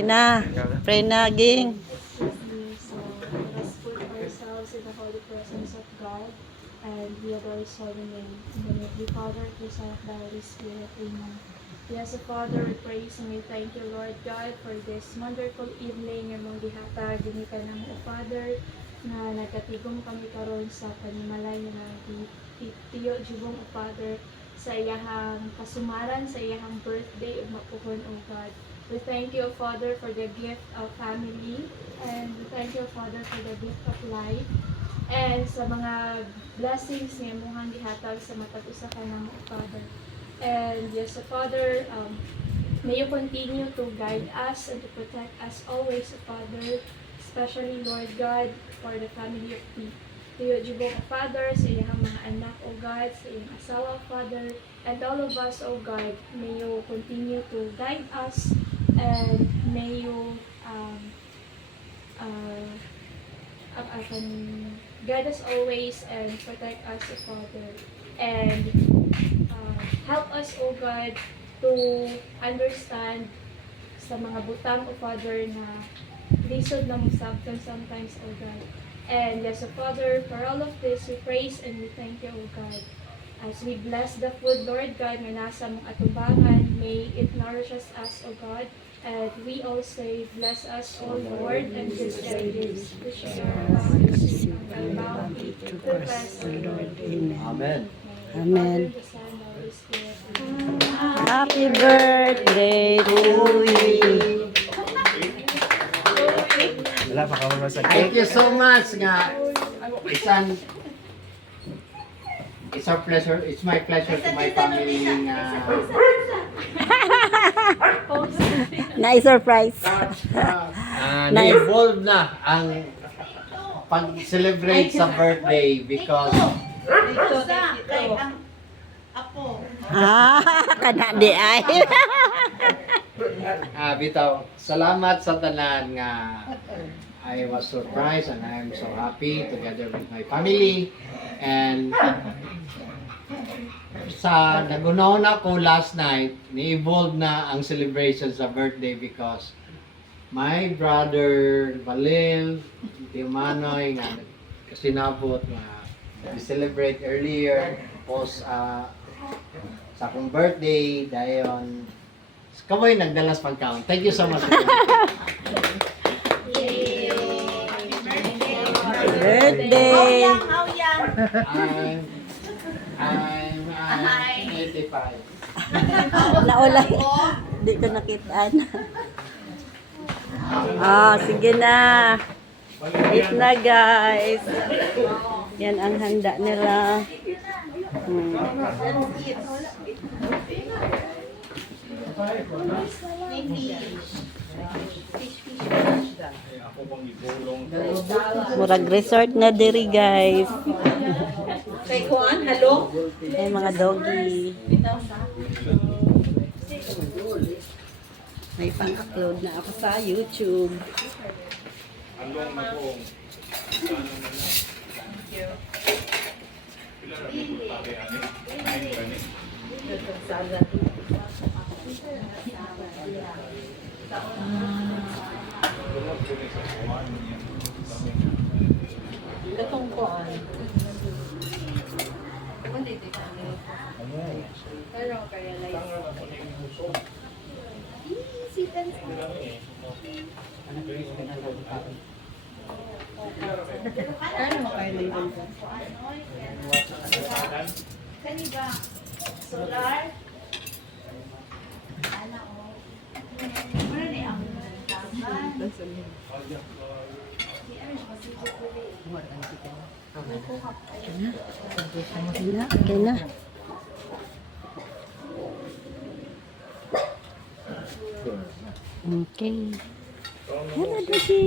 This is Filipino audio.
Tina, pray na, ging. So let us put ourselves in the holy presence of God and we adore His holy name. In the name of the Father, the Son, and the Holy Spirit. Amen. Yes, Father, we praise and we thank you, Lord God, for this wonderful evening. Yung mga dihatag, ginitan ng O Father, na nagkatigom kami karon sa panimalay na tiyo jubong O Father, sa iyahang kasumaran, sa iyahang birthday ug mapuhon O God. We thank you, Father, for the gift of family, and we thank you, Father, for the gift of life, and sa mga blessings nga imuhang gihatag sa matag usa ka namo, Father. And yes, Father, may you continue to guide us and to protect us always, Father, especially, Lord God, for the family of Tiyo Jubong, Father, sa iyang mga anak, O God, sa iyang asawa, Father, and all of us, O God, may you continue to guide us, and may you guide us always and protect us, O Father, and help us, O God, to understand sa mga butang, O Father, na lisod na musabtan sometimes, O God. And yes, O Father, for all of this, we praise and we thank you, O God. As we bless the food, Lord God, na nasa mong atubangan, may it nourishes us, O God. And we all say, bless us, O Lord, and this thy gifts, which are bounties and bounty to pass, O Lord. Amen. Amen. Amen. The Son, and the Holy Spirit. Amen. Happy birthday to you. Wala pa ka sa Thank you so much nga. It's our pleasure. It's my pleasure to my family nga Na-surprise. na-involve na ang pag-celebrate sa birthday because Kana di ay. bitaw, salamat sa tanan nga I was surprised and I am so happy together with my family. And sa nagunaon ako last night, ni-evolve na ang celebration sa birthday because my brother Valil, Timanoy nga kasinabot nga we-celebrate earlier tapos sa akong birthday dayon kamoy nagdalas pagkaon. Thank you so much. Birthday. I'm 85. Naulay. Di ko nakitaan. Sige na. Eat na, guys. Yan ang handa nila. Murag resort na diri, guys. Kay Juan, hello? Ay, mga doggy. May pang-upload na ako sa YouTube. Gatong Juan. Pero kaya like Solar. Okay na. Okay. Hello, doggy.